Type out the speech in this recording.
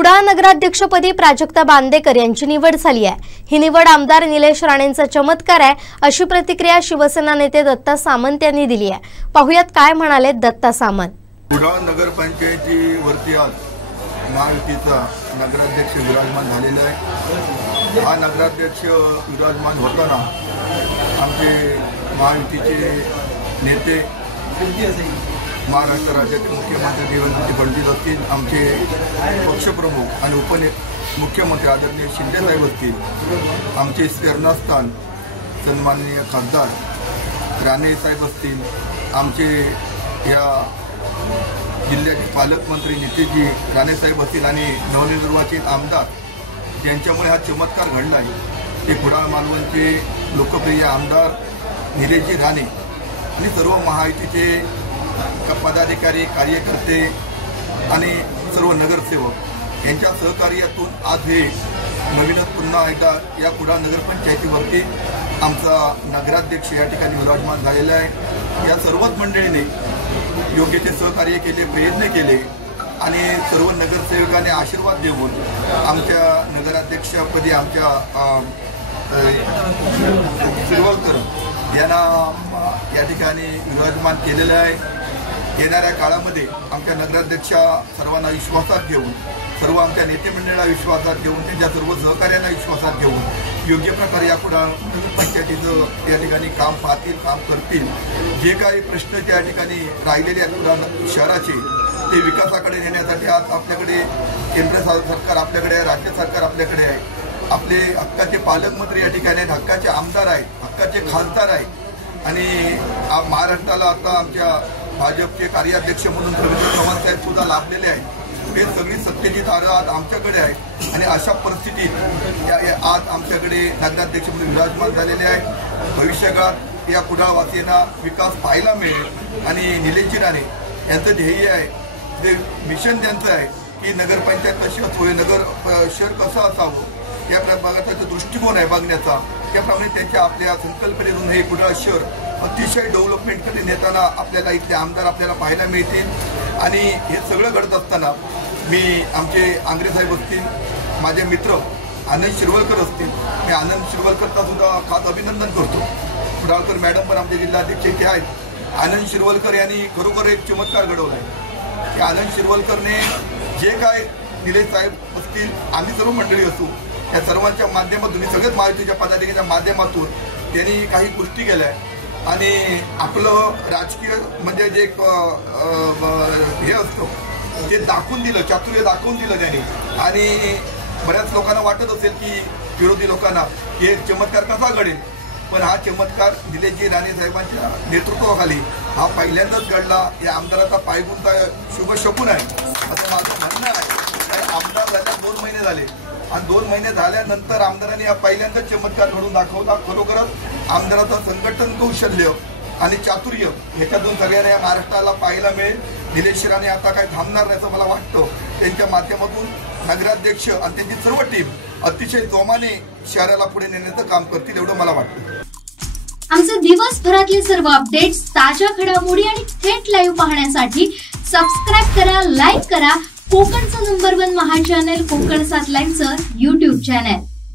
कुडाळ नगराध्यक्षपदी प्राजक्ता बांदेकर यांची निवड झाली आहे। ही निवड आमदार निलेश राणेंचा चमत्कार आहे अशी प्रतिक्रिया शिवसेना नेते दत्ता सामंत यांनी दिली आहे। पाहुयात काय म्हणाले दत्ता सामंत। कुडाळ नगरपंचायतीवरती आज महायुतीचा नगराध्यक्ष विराजमान झालेला आहे। हा नगराध्यक्ष विराजमान होताना आमचे महायुतीचे नेते महाराष्ट्र राज्याचे मुख्यमंत्री देवेंद्र फडणवीस असतील, आमचे पक्षप्रमुख आणि उपमुख्यमंत्री आदरणीय शिंदे साहेब असतील, आमचे शरणस्थान सन्माननीय खासदार राणे साहेब असतील, आमचे या जिल्ह्याचे पालकमंत्री नितीशजी राणे साहेब असतील आणि नवनिर्वाचित आमदार यांच्यामुळे हा चमत्कार घडला आहे। ते कुडाळ मालवणचे लोकप्रिय आमदार निलेशजी राणे आणि सर्व महायुतीचे पदाधिकारी, कार्यकर्ते आणि सर्व नगरसेवक यांच्या सहकार्यातून आज हे नवीनच पुन्हा एकदा या कुडाळ नगरपंचायतीवरती आमचा नगराध्यक्ष या ठिकाणी विराजमान झालेला आहे। या सर्वच मंडळीने योग्य ते सहकार्य केले, प्रयत्न केले आणि सर्व नगरसेवकांनी आशीर्वाद देऊन आमच्या नगराध्यक्षपदी आमच्या शिरवळकर यांना या ठिकाणी विराजमान केलेलं आहे। येणाऱ्या काळामध्ये आमच्या नगराध्यक्षा सर्वांना विश्वासात घेऊन, सर्व आमच्या नेते मंडळाला विश्वासात घेऊन, त्यांच्या सर्व सहकार्यांना विश्वासात घेऊन योग्य प्रकारे या कुडाळ नगरपंचायतीचं या ठिकाणी काम पाहतील, काम करतील। जे काही प्रश्न त्या ठिकाणी राहिलेले आहेत कुडाळ शहराचे ते विकासाकडे नेण्यासाठी आज आपल्याकडे केंद्र सरकार आपल्याकडे आहे, राज्य सरकार आपल्याकडे आहे, आपले हक्काचे पालकमंत्री या ठिकाणी आहेत, हक्काचे आमदार आहेत, हक्काचे खासदार आहेत आणि महाराष्ट्राला आता आमच्या भाजपचे कार्याध्यक्ष म्हणून रवींद्र चव्हाण साहेब सुद्धा लाभलेले आहेत। हे सगळी सत्तेची तारं आज आमच्याकडे आहे आणि अशा परिस्थितीत आज आमच्याकडे नगराध्यक्ष म्हणून विराजमान झालेले आहेत। भविष्यकाळात या कुडाळवासीयांना विकास पाहायला मिळेल आणि निलेशजी राणे यांचं ध्येय आहे, जे मिशन त्यांचं आहे की नगरपंचायत कशी असावी, नगर शहर कसं असावं या प्रभागाचा जो दृष्टिकोन आहे बघण्याचा, त्याप्रमाणे त्यांच्या आपल्या संकल्पनेतून हे कुडाळ शहर अतिशय डेव्हलपमेंटकडे नेताना आपल्याला इथले आमदार आपल्याला पाहायला मिळतील। आणि हे सगळं घडत असताना मी आमचे आंग्रे साहेब असतील, माझे मित्र आनंद शिरवळकर असतील, मी आनंद शिरवळकरचा सुद्धा खास अभिनंदन करतो। कुडाळकर मॅडम पण आमचे जिल्हाध्यक्ष इथे आहेत। आनंद शिरवळकर यांनी खरोखर एक चमत्कार घडवला आहे की आनंद शिरवळकरने जे काय निलेश साहेब असतील, आम्ही सर्व मंडळी असू, या सर्वांच्या माध्यमातून, सगळ्याच महायुतीच्या पदाधिकाऱ्यांच्या माध्यमातून त्यांनी काही गोष्टी केल्या आणि आपलं राजकीय म्हणजे जे हे असतं ते दाखवून दिलं, चातुर्य दाखवून दिलं त्यांनी। आणि बऱ्याच लोकांना वाटत असेल की विरोधी लोकांना हे चमत्कार कसा घडेल, पण हा चमत्कार निलेशजी राणे साहेबांच्या नेतृत्वाखाली हा पहिल्यांदाच घडला। या आमदाराचा पायगुंता शुभ शकून आहे असं माझं म्हणणं आहे। आमदार झाल्या 2 महिने झाले आणि 2 महिने झाल्यानंतर आमदारांनी हा पहिल्यांदाच चमत्कार घडून दाखवला। खरोखरच आमदाराचं संघटन कौशल्य आणि चातुर्य ह्याच्यातून सगळ्यांना या महाराष्ट्राला पाहायला मिळेल। निलेश राणे आता काय थांबणार नाही असं मला वाटतं। त्यांच्या माध्यमातून नगराध्यक्ष आणि त्यांची सर्व टीम अतिशय जोमाने शहराला पुढे नेण्याचं काम करतील एवढं मला वाटतं। आमचे दिवसभरातले सर्व अपडेट्स, ताज्या घडामोडी आणि थेट लाईव्ह पाहण्यासाठी सबस्क्राईब करा, लाईक करा कोकणचं नंबर 1 महा चॅनल कोकण 7 लाईव्हचं YouTube चॅनल।